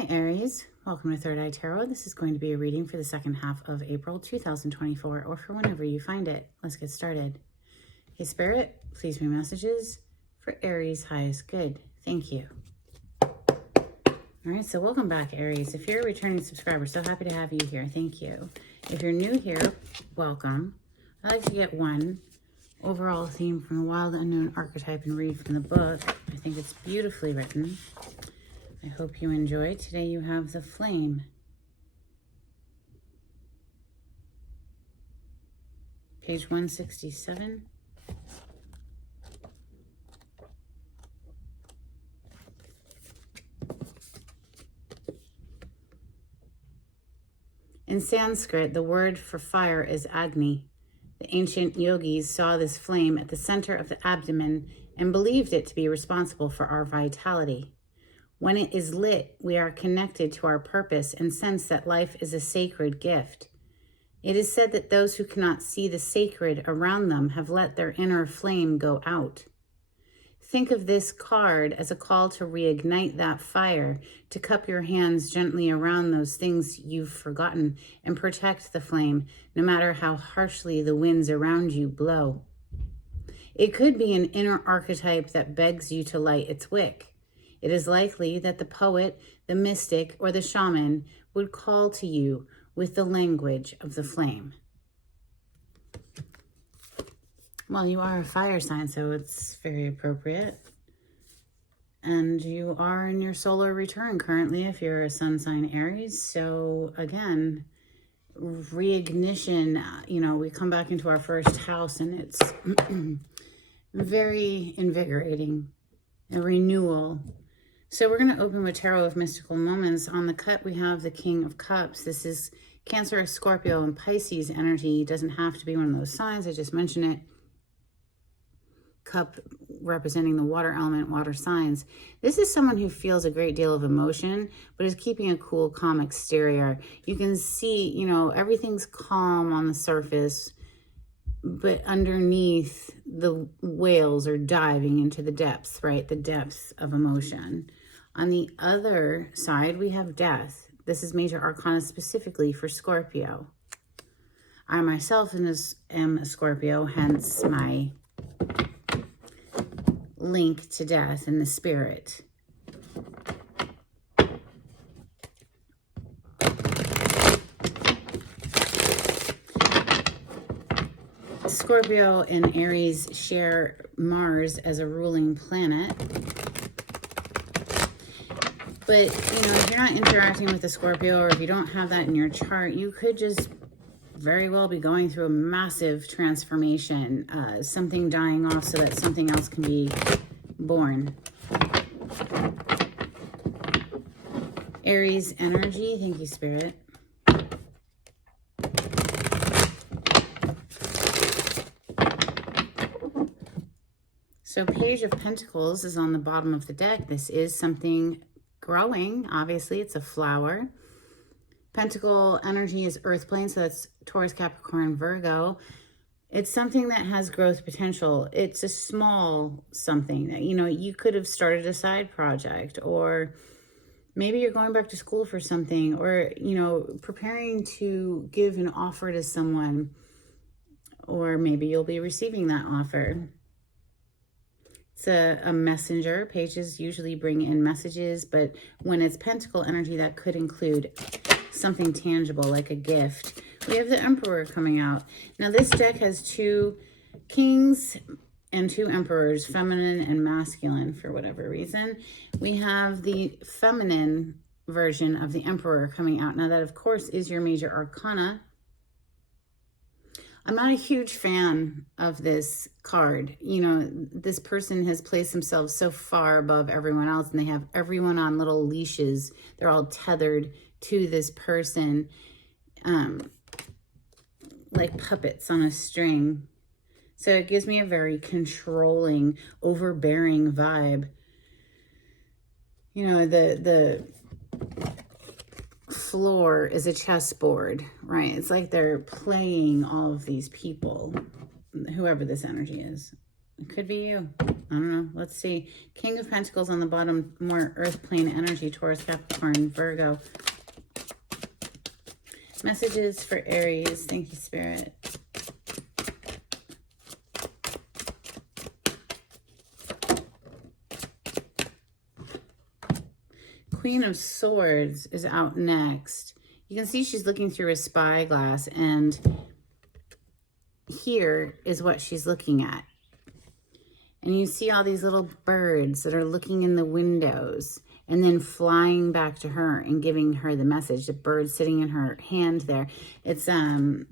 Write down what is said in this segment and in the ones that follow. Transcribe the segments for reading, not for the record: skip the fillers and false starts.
Hi Aries, welcome to Third Eye Tarot. This is going to be a reading for the second half of April 2024 or for whenever you find it. Let's get started. Hey Spirit, please bring messages for Aries' highest good. Thank you. All right, so welcome back Aries. If you're a returning subscriber, so happy to have you here. Thank you. If you're new here, welcome. I like to get one overall theme from the Wild Unknown Archetype and read from the book. I think it's beautifully written. I hope you enjoy. Today you have the Flame. Page 167. In Sanskrit, the word for fire is Agni. The ancient yogis saw this flame at the center of the abdomen and believed it to be responsible for our vitality. When it is lit, we are connected to our purpose and sense that life is a sacred gift. It is said that those who cannot see the sacred around them have let their inner flame go out. Think of this card as a call to reignite that fire, to cup your hands gently around those things you've forgotten and protect the flame, no matter how harshly the winds around you blow. It could be an inner archetype that begs you to light its wick. It is likely that the poet, the mystic, or the shaman would call to you with the language of the flame. Well, you are a fire sign, so it's very appropriate. And you are in your solar return currently if you're a sun sign Aries. So again, reignition, we come back into our first house and it's very invigorating, a renewal. So we're going to open with Tarot of Mystical Moments. On the cut, we have the King of Cups. This is Cancer, Scorpio, and Pisces energy. It doesn't have to be one of those signs. I just mentioned it. Cup representing the water element, water signs. This is someone who feels a great deal of emotion, but is keeping a cool, calm exterior. You can see, everything's calm on the surface, but underneath the whales are diving into the depths, right? The depths of emotion. On the other side, we have Death. This is major arcana specifically for Scorpio. I myself am a Scorpio, hence my link to death and the spirit. Scorpio and Aries share Mars as a ruling planet. But, if you're not interacting with the Scorpio or if you don't have that in your chart, you could just very well be going through a massive transformation, something dying off so that something else can be born. Aries energy, thank you, Spirit. So Page of Pentacles is on the bottom of the deck. This is something growing. Obviously, it's a flower. Pentacle energy is earth plane, so that's Taurus, Capricorn, Virgo. It's something that has growth potential. It's a small something that, you could have started a side project, or maybe you're going back to school for something, or, preparing to give an offer to someone, or maybe you'll be receiving that offer. It's a messenger. Pages usually bring in messages, but when it's pentacle energy, that could include something tangible like a gift. We have the Emperor coming out. Now this deck has two kings and two emperors, feminine and masculine for whatever reason. We have the feminine version of the Emperor coming out. Now that of course is your major arcana. I'm not a huge fan of this card. This person has placed themselves so far above everyone else and they have everyone on little leashes. They're all tethered to this person, like puppets on a string. So it gives me a very controlling, overbearing vibe. The floor is a chessboard, right? It's like they're playing all of these people, whoever this energy is. It could be you. I don't know. Let's see. King of Pentacles on the bottom, more earth plane energy, Taurus, Capricorn, Virgo. Messages for Aries. Thank you, Spirit. Queen of Swords is out next. You can see she's looking through a spyglass, and here is what she's looking at. And you see all these little birds that are looking in the windows and then flying back to her and giving her the message. The bird sitting in her hand there. It's, you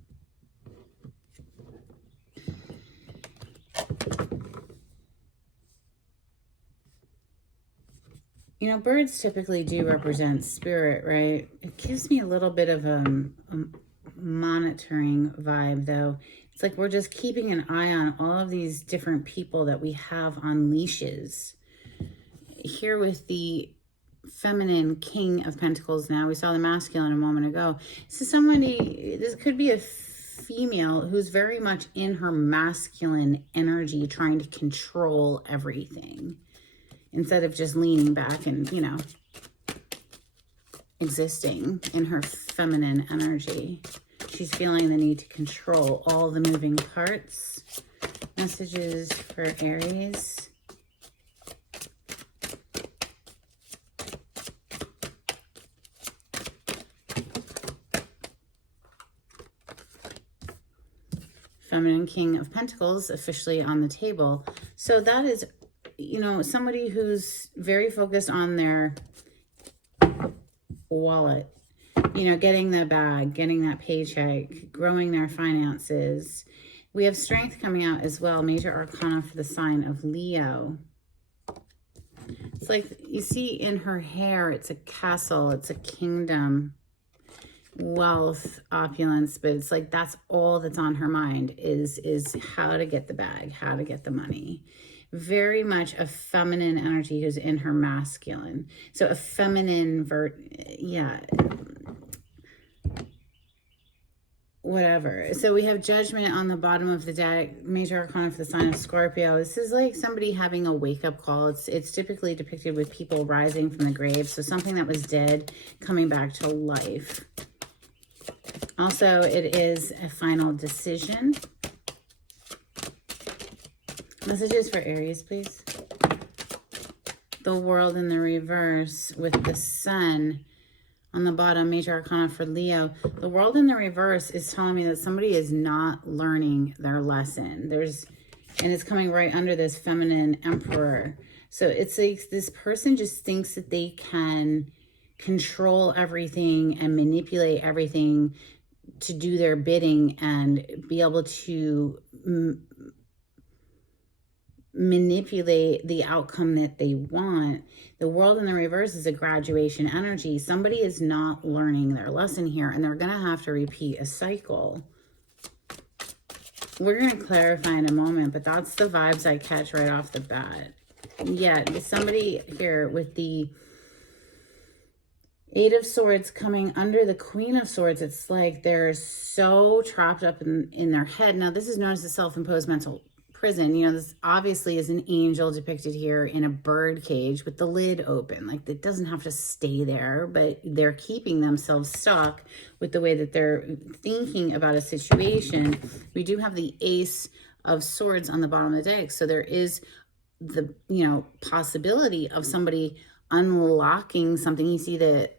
know, birds typically do represent spirit, right? It gives me a little bit of a monitoring vibe, though. It's like we're just keeping an eye on all of these different people that we have on leashes. Here with the feminine King of Pentacles now. We saw the masculine a moment ago. This is somebody, this could be a female who's very much in her masculine energy, trying to control everything instead of just leaning back and, you know, existing in her feminine energy. She's feeling the need to control all the moving parts. Messages for Aries. Feminine King of Pentacles officially on the table. So that is, you know, somebody who's very focused on their wallet, you know, getting the bag, getting that paycheck, growing their finances. We have Strength coming out as well. Major Arcana for the sign of Leo. It's like you see in her hair, it's a castle, it's a kingdom, wealth, opulence, but it's like that's all that's on her mind is how to get the bag, how to get the money. Very much a feminine energy who's in her masculine. So a feminine, whatever. So we have Judgment on the bottom of the deck, Major Arcana for the sign of Scorpio. This is like somebody having a wake-up call. It's typically depicted with people rising from the grave. So something that was dead coming back to life. Also, it is a final decision. Messages for Aries, please. The World in the reverse with the Sun on the bottom, Major Arcana for Leo. The World in the reverse is telling me that somebody is not learning their lesson. And it's coming right under this feminine Emperor. So it's like this person just thinks that they can control everything and manipulate everything to do their bidding and be able to manipulate the outcome that they want. The World in the reverse is a graduation energy. Somebody is not learning their lesson here, and they're going to have to repeat a cycle. We're going to clarify in a moment, but that's the vibes I catch right off the bat. Yeah, somebody here with the Eight of Swords coming under the Queen of Swords. It's like they're so trapped up in their head. Now, this is known as a self-imposed mental prison. You know, this obviously is an angel depicted here in a bird cage with the lid open. Like, it doesn't have to stay there, but they're keeping themselves stuck with the way that they're thinking about a situation. We do have the Ace of Swords on the bottom of the deck. So there is the, you know, possibility of somebody unlocking something. You see the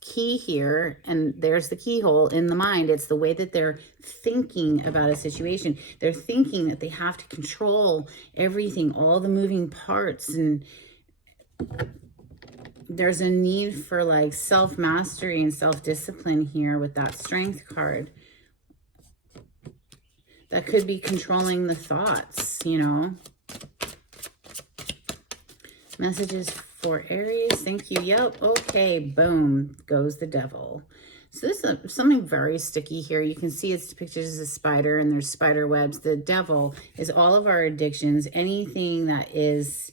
key here, and there's the keyhole in the mind. It's the way that they're thinking about a situation. They're thinking that they have to control everything, all the moving parts, and there's a need for like self-mastery and self-discipline here with that Strength card. That could be controlling the thoughts, you know. Messages for Aries. Thank you. Yep. Okay. Boom. Goes the Devil. So this is something very sticky here. You can see it's depicted as a spider, and there's spider webs. The Devil is all of our addictions, anything that is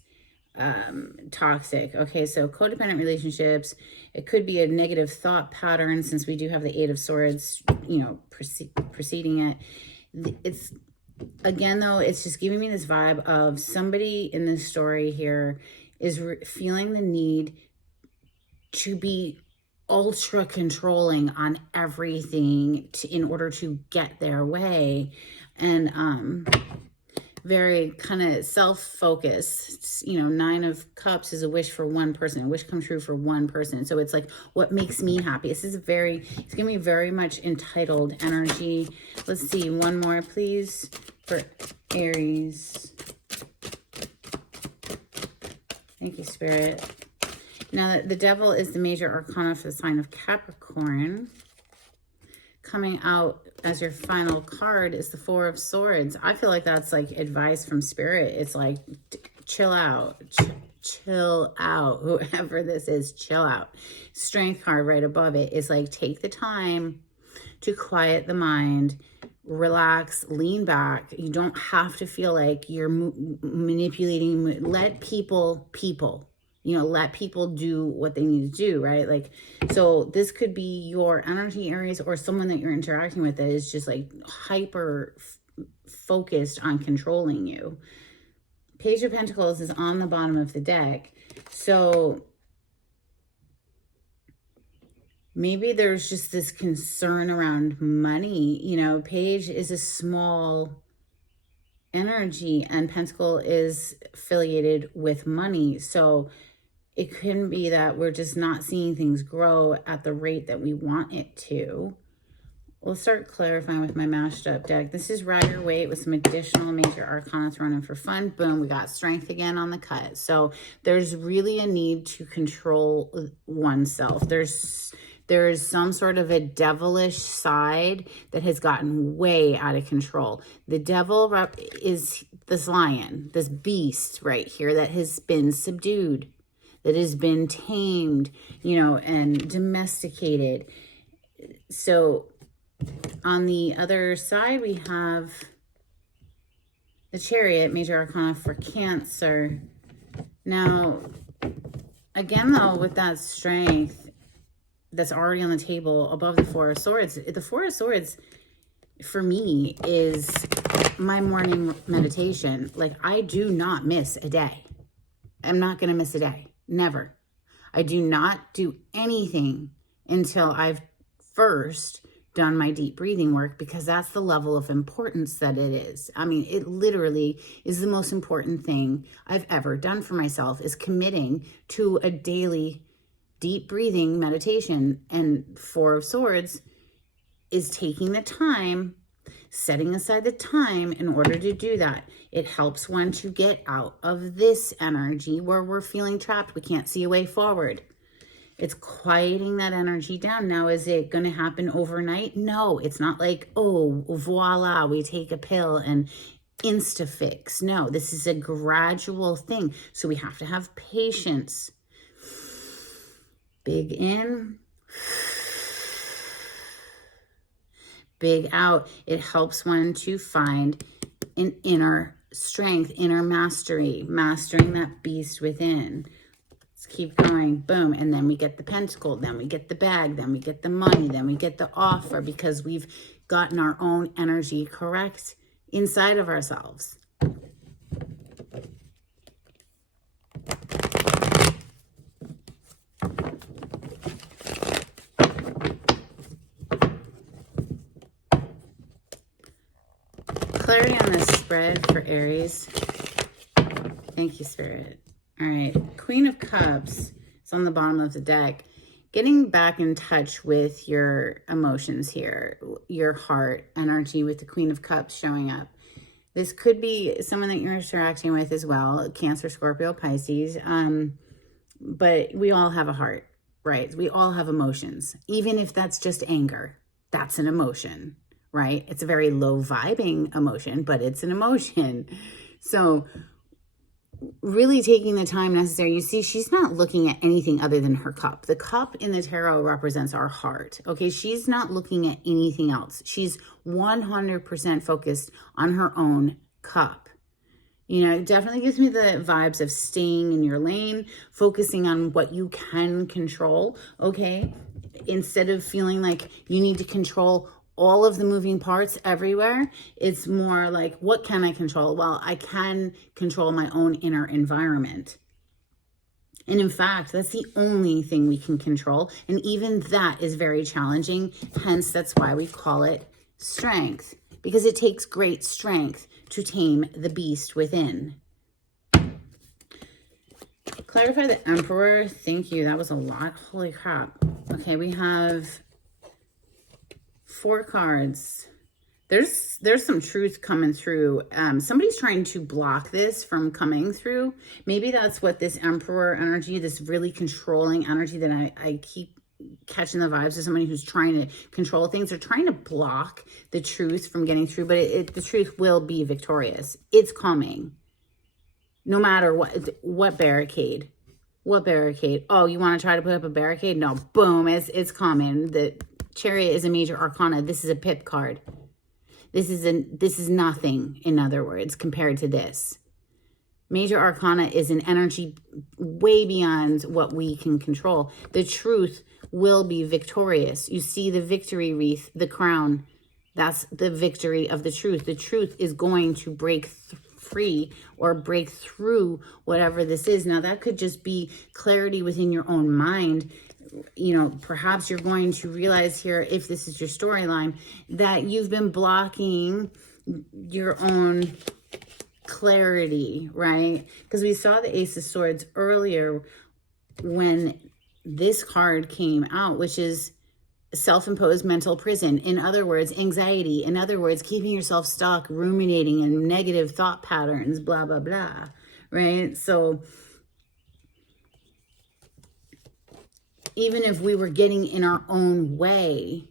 toxic. Okay, so codependent relationships. It could be a negative thought pattern, since we do have the Eight of Swords, you know, preceding it. It's Again, though, it's just giving me this vibe of somebody in this story here is feeling the need to be ultra controlling on everything in order to get their way. And very kind of self-focused. You know, 9 of Cups is a wish for one person. A wish come true for one person. So it's like, what makes me happy? This is it's gonna be very much entitled energy. Let's see, one more, please, for Aries. Thank you, Spirit. Now, the Devil is the major arcana for the sign of Capricorn. Coming out as your final card is the 4 of Swords. I feel like that's like advice from Spirit. It's like, chill out, chill out. Whoever this is, chill out. Strength card right above it is like, take the time to quiet the mind, relax, lean back. You don't have to feel like you're manipulating. Let people. You know, let people do what they need to do, right? Like, so this could be your energy, Aries, or someone that you're interacting with that is just like hyper focused on controlling you. Page of Pentacles is on the bottom of the deck. So maybe there's just this concern around money. You know, Page is a small energy and Pentacle is affiliated with money. So it couldn't be that we're just not seeing things grow at the rate that we want it to. We'll start clarifying with my mashed up deck. This is Rider Waite with some additional major arcana thrown in for fun. Boom, we got Strength again on the cut. So there's really a need to control oneself. There's some sort of a devilish side that has gotten way out of control. The devil is this lion, this beast right here that has been subdued, that has been tamed, you know, and domesticated. So on the other side, we have the Chariot, major arcana for Cancer. Now, again, though, with that strength that's already on the table above the 4 of Swords, the 4 of Swords for me is my morning meditation. Like, I do not miss a day. I'm not going to miss a day. Never. I do not do anything until I've first done my deep breathing work, because that's the level of importance that it is. I mean, it literally is the most important thing I've ever done for myself, is committing to a daily deep breathing meditation. And 4 of Swords is taking the time, setting aside the time in order to do that. It helps one to get out of this energy where we're feeling trapped. We can't see a way forward. It's quieting that energy down. Now, is it going to happen overnight? No, it's not like, oh, voila, we take a pill and insta-fix. No, this is a gradual thing. So we have to have patience. Big in, big out. It helps one to find an inner strength, inner mastery, mastering that beast within. Let's keep going. Boom. And then we get the Pentacle, then we get the bag, then we get the money, then we get the offer, because we've gotten our own energy correct inside of ourselves. Clarity on this spread for Aries. Thank you, Spirit. All right, Queen of Cups is on the bottom of the deck. Getting back in touch with your emotions here, your heart energy, with the Queen of Cups showing up. This could be someone that you're interacting with as well, Cancer, Scorpio, Pisces. But we all have a heart, right? We all have emotions. Even if that's just anger, that's an emotion, right? It's a very low vibing emotion, but it's an emotion. So really taking the time necessary. You see, she's not looking at anything other than her cup. The cup in the tarot represents our heart. Okay, she's not looking at anything else. She's 100% focused on her own cup. You know, it definitely gives me the vibes of staying in your lane, focusing on what you can control, okay? Instead of feeling like you need to control all of the moving parts everywhere. It's more like, what can I control? Well, I can control my own inner environment. And in fact, that's the only thing we can control. And even that is very challenging. Hence, that's why we call it strength, because it takes great strength to tame the beast within. Clarify the Emperor. Thank you. That was a lot. Holy crap. Okay, we have 4 cards. There's some truth coming through. Somebody's trying to block this from coming through. Maybe that's what this Emperor energy, this really controlling energy that I keep catching the vibes of somebody who's trying to control things. They're trying to block the truth from getting through, but the truth will be victorious. It's coming. No matter what barricade. What barricade? Oh, you want to try to put up a barricade? No, boom, it's coming. The Chariot is a major arcana. This is a pip card. This is nothing, in other words, compared to this. Major arcana is an energy way beyond what we can control. The truth will be victorious. You see the victory wreath, the crown. That's the victory of the truth. The truth is going to break free or break through whatever this is. Now, that could just be clarity within your own mind. You know, perhaps you're going to realize here, if this is your storyline, that you've been blocking your own clarity, right? Because we saw the Ace of Swords earlier when this card came out, which is self-imposed mental prison. In other words, anxiety. In other words, keeping yourself stuck, ruminating in negative thought patterns, blah, blah, blah, right? So even if we were getting in our own way,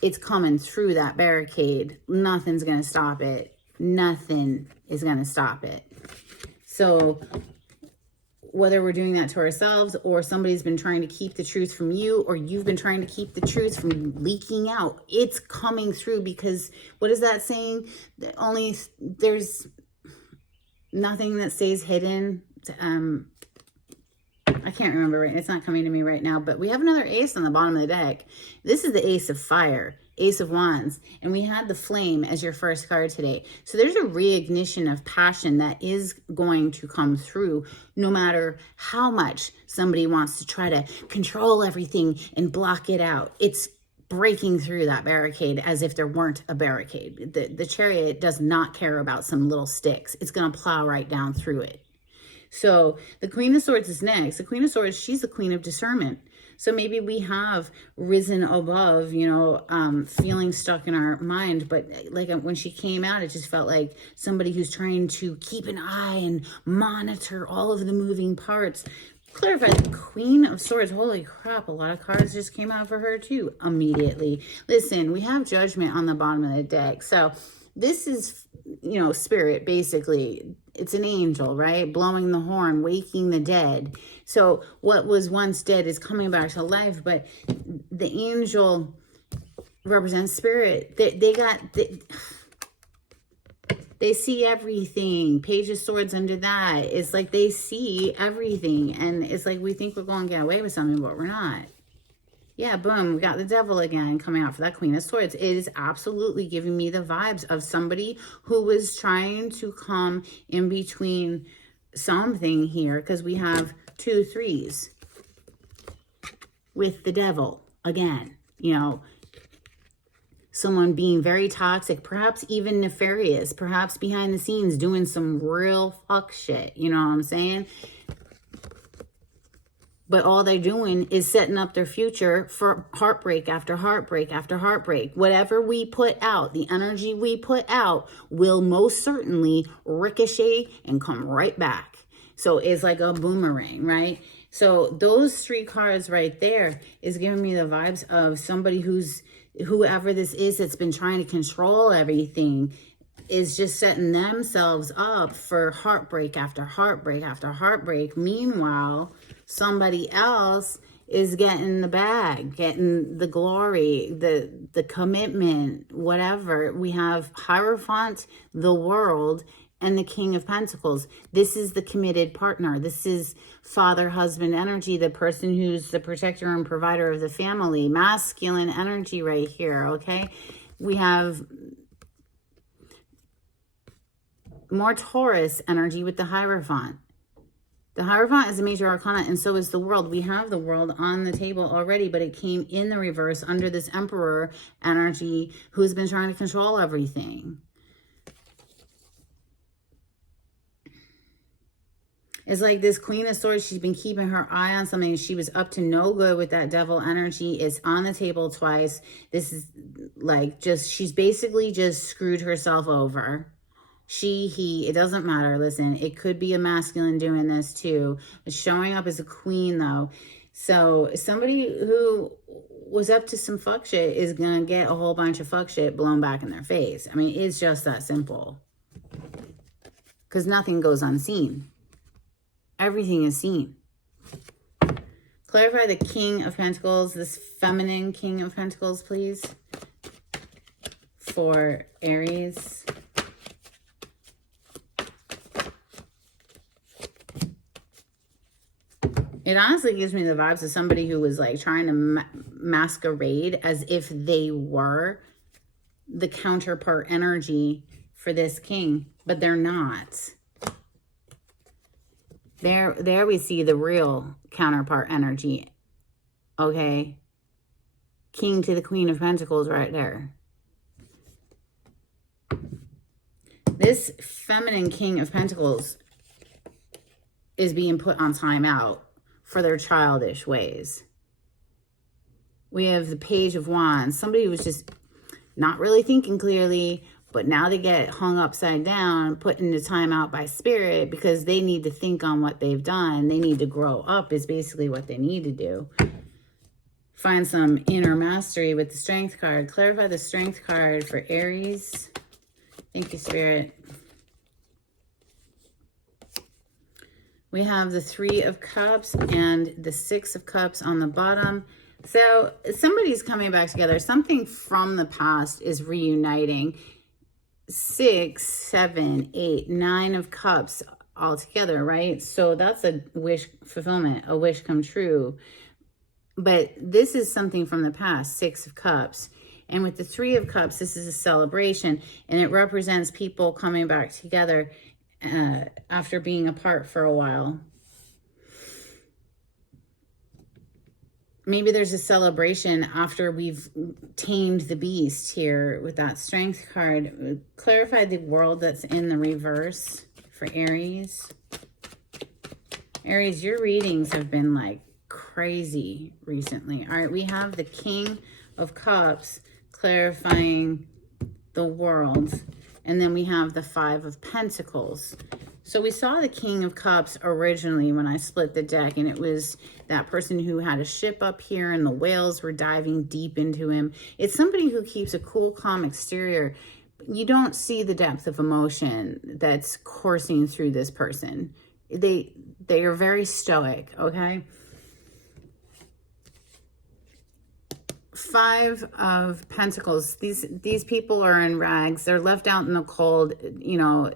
it's coming through that barricade. Nothing's going to stop it. Nothing is going to stop it. So whether we're doing that to ourselves, or somebody's been trying to keep the truth from you, or you've been trying to keep the truth from leaking out, it's coming through. Because what is that saying? There's nothing that stays hidden. I can't remember. It's not coming to me right now, but we have another ace on the bottom of the deck. This is the Ace of Fire, Ace of Wands, and we had the Flame as your first card today. So there's a reignition of passion that is going to come through, no matter how much somebody wants to try to control everything and block it out. It's breaking through that barricade as if there weren't a barricade. The Chariot does not care about some little sticks. It's going to plow right down through it. So the Queen of Swords is next. The Queen of Swords, she's the queen of discernment. So maybe we have risen above, feeling stuck in our mind. But like when she came out, it just felt like somebody who's trying to keep an eye and monitor all of the moving parts. Clarify the Queen of Swords. Holy crap, a lot of cards just came out for her too immediately. Listen, we have Judgment on the bottom of the deck. So this is, spirit, basically. It's an angel, right? Blowing the horn, waking the dead. So what was once dead is coming back to life, but the angel represents spirit. They see everything. Page of Swords under that. It's like they see everything. And it's like we think we're going to get away with something, but we're not. Yeah, boom, we got the Devil again coming out for that Queen of Swords. It is absolutely giving me the vibes of somebody who was trying to come in between something here, because we have 2 3s with the Devil again. Someone being very toxic, perhaps even nefarious, perhaps behind the scenes doing some real fuck shit. You know what I'm saying? But all they're doing is setting up their future for heartbreak after heartbreak after heartbreak. Whatever we put out, the energy we put out will most certainly ricochet and come right back. So it's like a boomerang, right? So those 3 cards right there is giving me the vibes of somebody whoever this is that's been trying to control everything is just setting themselves up for heartbreak after heartbreak after heartbreak. Meanwhile, somebody else is getting the bag, getting the glory, the commitment, whatever. We have Hierophant, the world, and the King of Pentacles. This is the committed partner. This is father, husband energy, the person who's the protector and provider of the family. Masculine energy right here, okay? We have more Taurus energy with the Hierophant. The Hierophant is a major arcana, and so is the World. We have the World on the table already, but it came in the reverse under this Emperor energy who's been trying to control everything. It's like this Queen of Swords, she's been keeping her eye on something. She was up to no good with that Devil energy. It's on the table twice. This is like just, she's basically just screwed herself over. She, he, it doesn't matter. Listen, it could be a masculine doing this too. It's showing up as a queen though. So somebody who was up to some fuck shit is going to get a whole bunch of fuck shit blown back in their face. I mean, it's just that simple. Because nothing goes unseen. Everything is seen. Clarify the King of Pentacles, this feminine King of Pentacles, please, for Aries. It honestly gives me the vibes of somebody who was like trying to masquerade as if they were the counterpart energy for this king, but they're not. There we see the real counterpart energy. Okay. King to the Queen of Pentacles right there. This feminine King of Pentacles is being put on timeout for their childish ways. We have the Page of Wands. Somebody who was just not really thinking clearly, but now they get hung upside down, put into timeout by spirit because they need to think on what they've done. They need to grow up is basically what they need to do. Find some inner mastery with the Strength card. Clarify the Strength card for Aries. Thank you, Spirit. We have the Three of Cups and the Six of Cups on the bottom. So somebody's coming back together. Something from the past is reuniting. 6, 7, 8, 9 of Cups all together, right? So that's a wish fulfillment, a wish come true. But this is something from the past, 6 of Cups. And with the 3 of Cups, this is a celebration. And it represents people coming back together after being apart for a while. Maybe there's a celebration after we've tamed the beast here with that Strength card. Clarify the World that's in the reverse for Aries. Aries, your readings have been like crazy recently. All right, we have the King of Cups clarifying the World. And then we have the 5 of Pentacles. So we saw the King of Cups originally when I split the deck, and it was that person who had a ship up here and the whales were diving deep into him. It's somebody who keeps a cool, calm exterior. You don't see the depth of emotion that's coursing through this person. They are very stoic, okay? 5 of Pentacles. These people are in rags. They're left out in the cold, you know,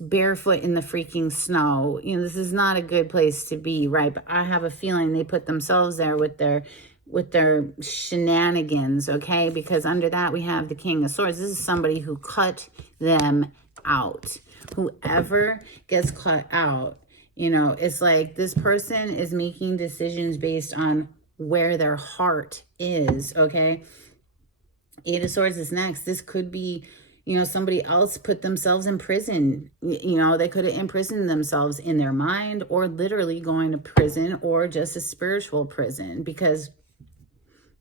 barefoot in the freaking snow. You know, this is not a good place to be, right? But I have a feeling they put themselves there with their shenanigans, okay? Because under that we have the King of Swords. This is somebody who cut them out. Whoever gets cut out, you know, it's like this person is making decisions based on where their heart is, okay? 8 of Swords is next. This could be, you know, somebody else put themselves in prison. You know, they could have imprisoned themselves in their mind or literally going to prison or just a spiritual prison because,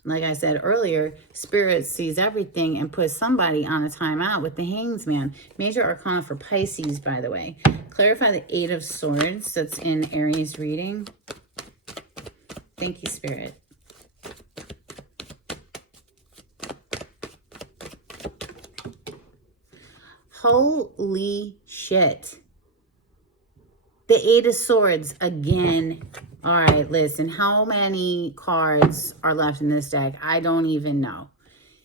like I said earlier, Spirit sees everything and puts somebody on a timeout with the Hanged Man. Major Arcana for Pisces, by the way. Clarify the 8 of Swords that's in Aries reading. Thank you, Spirit. Holy shit. The 8 of Swords again. All right, listen. How many cards are left in this deck? I don't even know.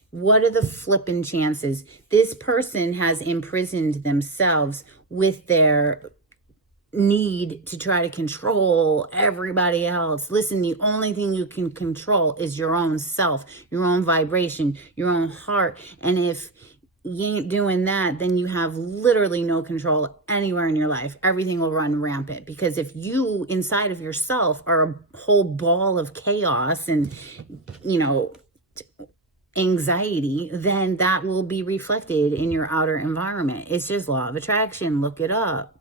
What are the flippin' chances? This person has imprisoned themselves with their need to try to control everybody else. Listen, the only thing you can control is your own self, your own vibration, your own heart. And if you ain't doing that, then you have literally no control anywhere in your life. Everything will run rampant, because if you inside of yourself are a whole ball of chaos and, you know, anxiety, then that will be reflected in your outer environment. It's just law of attraction. Look it up.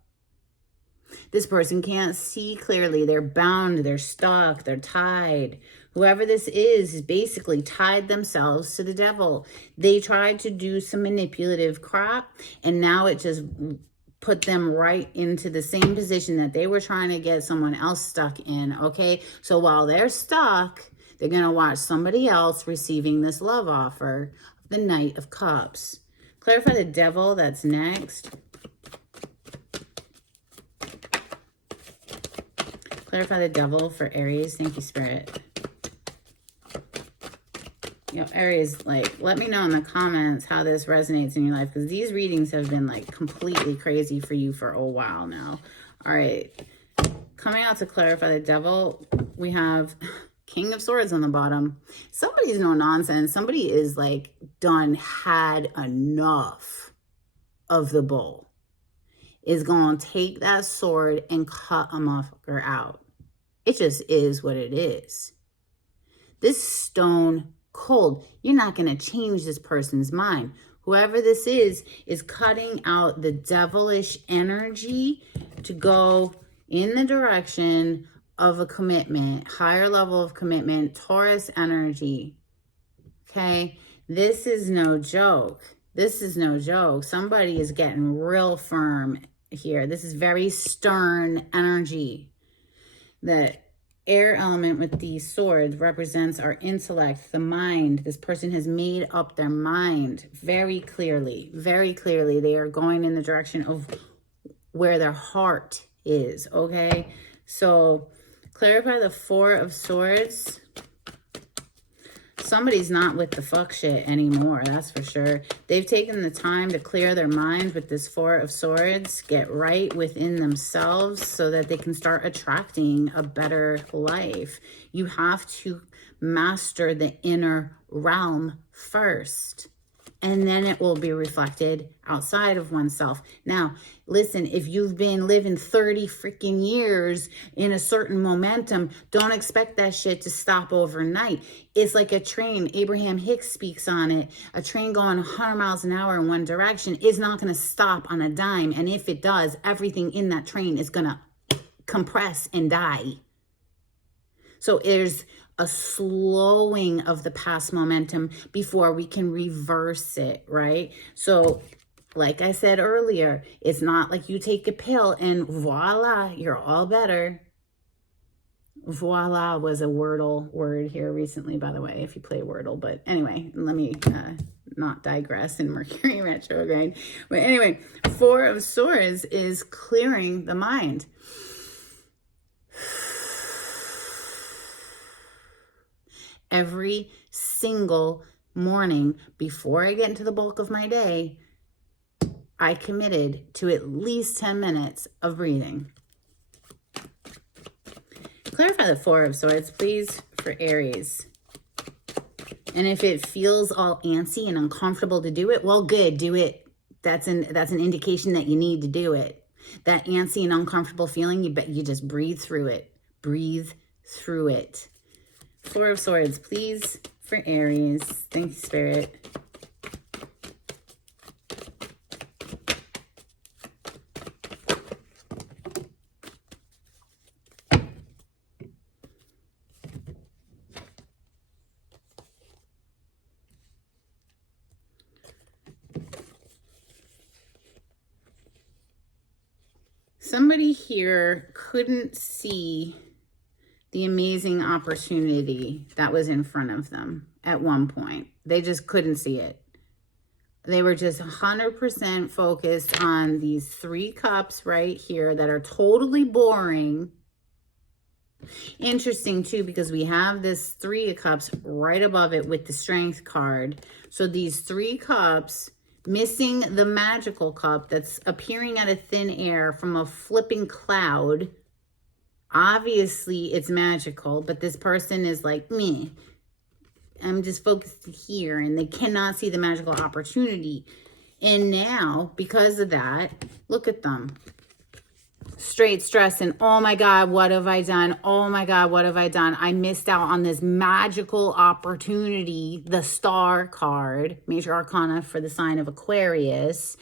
This person can't see clearly. They're bound, they're stuck, they're tied. Whoever this is basically tied themselves to the devil. They tried to do some manipulative crap, and now it just put them right into the same position that they were trying to get someone else stuck in, okay? So while they're stuck, they're going to watch somebody else receiving this love offer of the Knight of Cups. Clarify the devil, that's next. Clarify the devil for Aries. Thank you, Spirit. You know, Aries, like, let me know in the comments how this resonates in your life, because these readings have been, like, completely crazy for you for a while now. All right. Coming out to clarify the devil, we have King of Swords on the bottom. Somebody's no nonsense. Somebody is, like, had enough of the bull. Is going to take that sword and cut a motherfucker out. It just is what it is. This stone cold. You're not going to change this person's mind. Whoever this is cutting out the devilish energy to go in the direction of a commitment, higher level of commitment, Taurus energy. Okay? This is no joke. This is no joke. Somebody is getting real firm here. This is very stern energy. The air element with these swords represents our intellect, the mind. This person has made up their mind very clearly. Very clearly. They are going in the direction of where their heart is, okay? So, clarify the Four of Swords. Somebody's not with the fuck shit anymore, that's for sure. They've taken the time to clear their mind with this Four of Swords, get right within themselves so that they can start attracting a better life. You have to master the inner realm first, and then it will be reflected outside of oneself. Now, listen, if you've been living 30 freaking years in a certain momentum, don't expect that shit to stop overnight. It's like a train. Abraham Hicks speaks on it. A train going 100 miles an hour in one direction is not going to stop on a dime. And if it does, everything in that train is going to compress and die. So there's a slowing of the past momentum before we can reverse it, right? So, like I said earlier, it's not like you take a pill and voila, you're all better. Voila was a Wordle word here recently, by the way, if you play Wordle. But anyway, let me not digress in Mercury retrograde. But anyway, Four of Swords is clearing the mind. Every single morning before I get into the bulk of my day, I committed to at least 10 minutes of breathing. Clarify the Four of Swords, please, for Aries. And if it feels all antsy and uncomfortable to do it, well, good, do it. That's an indication that you need to do it. That antsy and uncomfortable feeling, you just breathe through it. Breathe through it. Four of Swords, please, for Aries. Thank you, Spirit. Somebody here couldn't see the amazing opportunity that was in front of them at one point. They just couldn't see it. They were just 100% focused on these 3 cups right here that are totally boring. Interesting too, because we have this 3 of cups right above it with the Strength card. So these 3 cups missing the magical cup that's appearing out of thin air from a flipping cloud. Obviously, it's magical, but this person is like, me. I'm just focused here, and they cannot see the magical opportunity. And now, because of that, look at them. Straight stress and, oh my God, what have I done? Oh my God, what have I done? I missed out on this magical opportunity. The Star card, major arcana for the sign of Aquarius.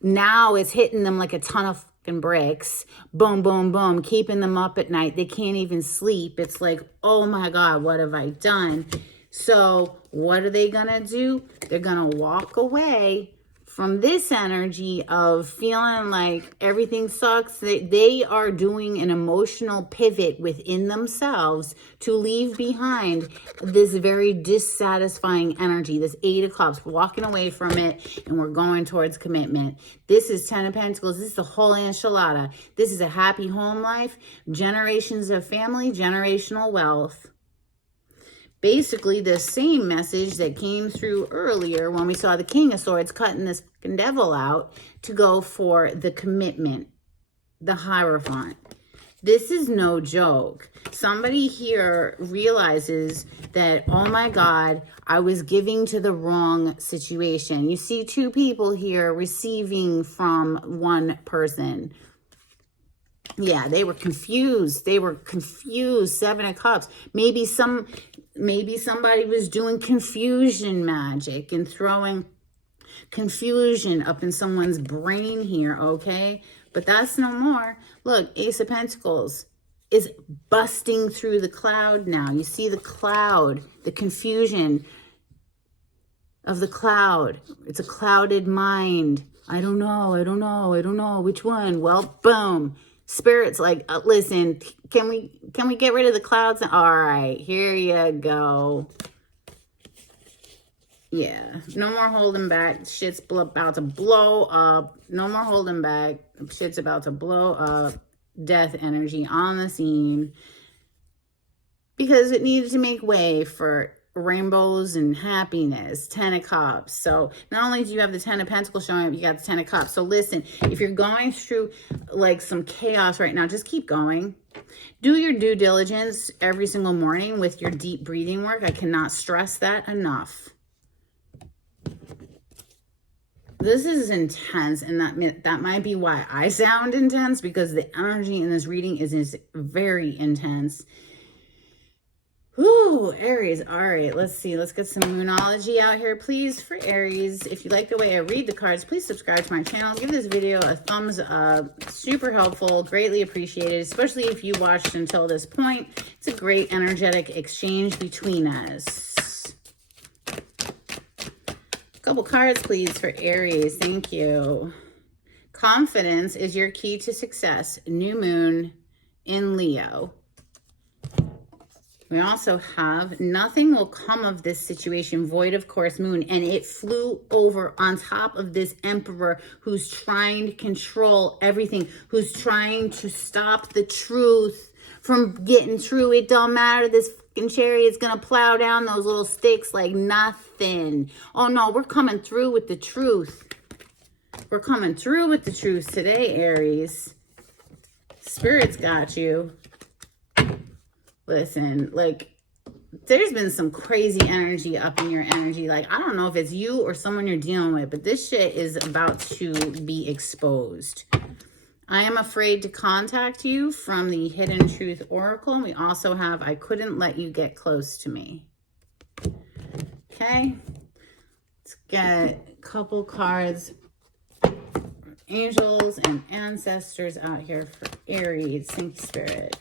Now it's hitting them like a ton of fucking bricks. Boom, boom, boom, keeping them up at night. They can't even sleep. It's like, oh my God, what have I done? So what are they gonna do? They're gonna walk away from this energy of feeling like everything sucks. They are doing an emotional pivot within themselves to leave behind this very dissatisfying energy, this 8 of Cups, walking away from it, and we're going towards commitment. This is 10 of Pentacles. This is the whole enchilada. This is a happy home life, generations of family, generational wealth. Basically the same message that came through earlier when we saw the King of Swords cutting this fucking devil out to go for the commitment, the Hierophant. This is no joke. Somebody here realizes that, oh my God, I was giving to the wrong situation. You see 2 people here receiving from one person. Yeah, they were confused. They were confused. 7 of Cups. Maybe somebody was doing confusion magic and throwing confusion up in someone's brain here, okay? But that's no more. Look, Ace of Pentacles is busting through the cloud now. You see the cloud, the confusion of the cloud. It's a clouded mind. I don't know. Which one? Well, boom. Spirit's like, listen, can we get rid of the clouds? All right, here you go. Yeah, no more holding back. Shit's about to blow up. No more holding back. Shit's about to blow up. Death energy on the scene. Because it needed to make way for rainbows and happiness. 10 of Cups. So not only do you have the 10 of Pentacles showing up, you got the 10 of Cups. So listen, if you're going through like some chaos right now, just keep going. Do your due diligence every single morning with your deep breathing work. I cannot stress that enough. This is intense, and that might be why I sound intense, because the energy in this reading is very intense. Whew, Aries. All right, let's see. Let's get some Moonology out here, please, for Aries. If you like the way I read the cards, please subscribe to my channel. Give this video a thumbs up. Super helpful. Greatly appreciated, especially if you watched until this point. It's a great energetic exchange between us. A couple cards, please, for Aries. Thank you. Confidence is your key to success. New moon in Leo. We also have nothing will come of this situation, void of course moon, and it flew over on top of this emperor who's trying to control everything, who's trying to stop the truth from getting through. It don't matter. This fucking chariot's gonna plow down those little sticks like nothing. Oh no, we're coming through with the truth. We're coming through with the truth today, Aries. Spirit's got you. Listen, like, there's been some crazy energy up in your energy. Like, I don't know if it's you or someone you're dealing with, but this shit is about to be exposed. I am afraid to contact you from the Hidden Truth Oracle. We also have I couldn't let you get close to me. Okay. Let's get a couple cards. Angels and ancestors out here for Aries. Thank you, Spirit.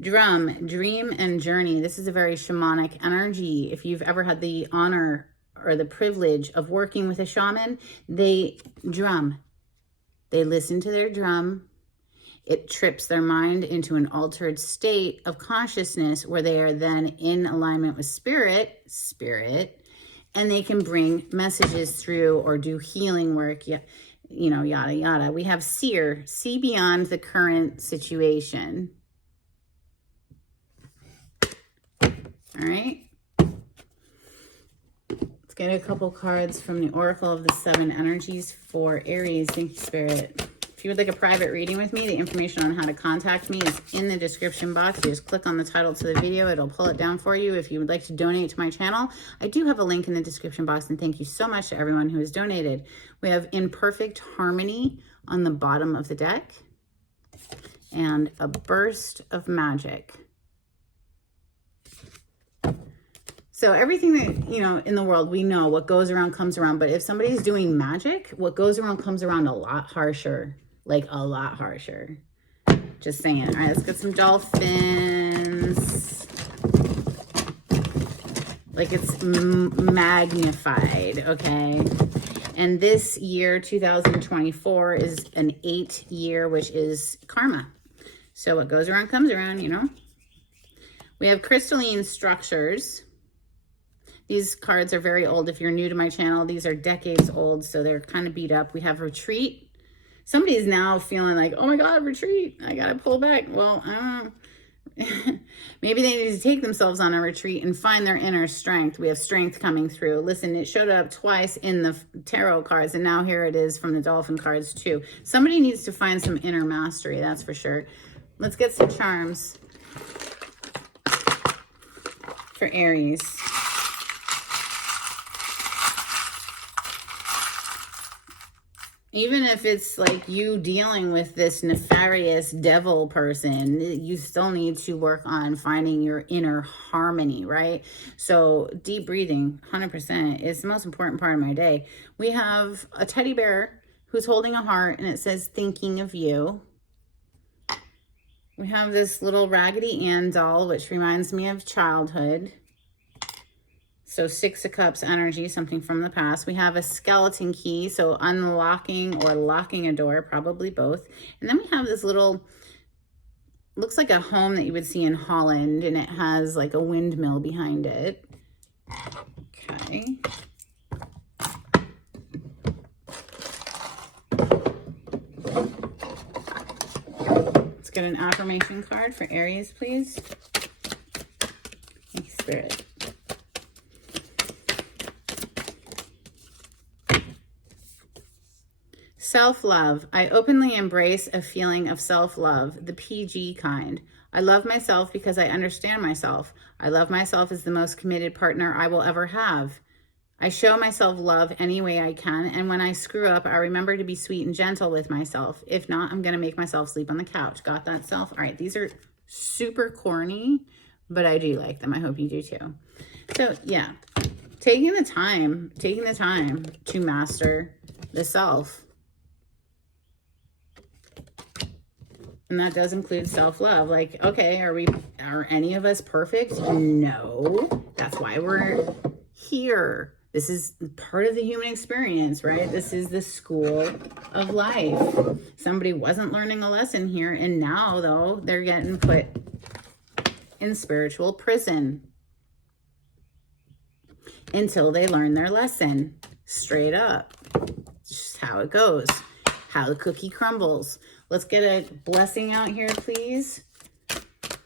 Drum, dream, and journey. This is a very shamanic energy. If you've ever had the honor or the privilege of working with a shaman, they drum. They listen to their drum. It trips their mind into an altered state of consciousness where they are then in alignment with spirit, and they can bring messages through or do healing work. Yeah. you know, yada, yada. We have seer, see beyond the current situation. All right. Let's get a couple cards from the Oracle of the Seven Energies for Aries. Thank you, Spirit. If you would like a private reading with me, the information on how to contact me is in the description box. You just click on the title to the video. It'll pull it down for you. If you would like to donate to my channel, I do have a link in the description box. And thank you so much to everyone who has donated. We have In Perfect Harmony on the bottom of the deck. And A Burst of Magic. So everything that, you know, in the world, we know what goes around comes around. But if somebody's doing magic, what goes around comes around a lot harsher. Like a lot harsher. Just saying. All right, let's get some dolphins. Like it's magnified, okay? And this year, 2024, is an 8 year, which is karma. So what goes around comes around, you know? We have crystalline structures. These cards are very old. If you're new to my channel, these are decades old, so they're kind of beat up. We have retreat. Somebody's now feeling like, oh my God, retreat. I got to pull back. Well, I don't know. Maybe they need to take themselves on a retreat and find their inner strength. We have strength coming through. Listen, it showed up twice in the tarot cards, and now here it is from the dolphin cards too. Somebody needs to find some inner mastery, that's for sure. Let's get some charms for Aries. Even if it's like you dealing with this nefarious devil person, you still need to work on finding your inner harmony, right? So deep breathing, 100%, is the most important part of my day. We have a teddy bear who's holding a heart, and it says, thinking of you. We have this little Raggedy Ann doll, which reminds me of childhood. So 6 of Cups energy, something from the past. We have a skeleton key, so unlocking or locking a door, probably both. And then we have this little, looks like a home that you would see in Holland, and it has like a windmill behind it. Okay. Let's get an affirmation card for Aries, please. Thank you, Spirit. Self-love. I openly embrace a feeling of self-love, the PG kind. I love myself because I understand myself. I love myself as the most committed partner I will ever have. I show myself love any way I can, and when I screw up, I remember to be sweet and gentle with myself. If not, I'm going to make myself sleep on the couch. Got that, self? All right, these are super corny, but I do like them. I hope you do too. So, yeah, taking the time to master the self. And that does include self-love. Like, okay, are any of us perfect? No. That's why we're here. This is part of the human experience, right? This is the school of life. Somebody wasn't learning a lesson here, and now, though, they're getting put in spiritual prison until they learn their lesson. Straight up. It's just how it goes. How the cookie crumbles. Let's get a blessing out here, please,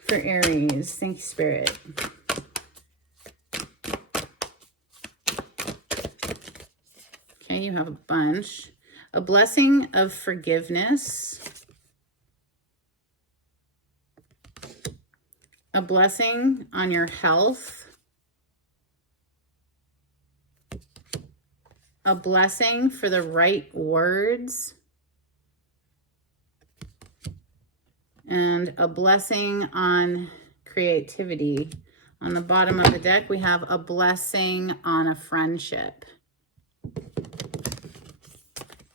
for Aries. Thank you, Spirit. Okay, you have a bunch. A blessing of forgiveness. A blessing on your health. A blessing for the right words. And a blessing on creativity. On the bottom of the deck, we have a blessing on a friendship.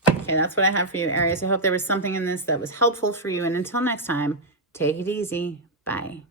Okay, that's what I have for you, Aries. I hope there was something in this that was helpful for you. And until next time, take it easy. Bye.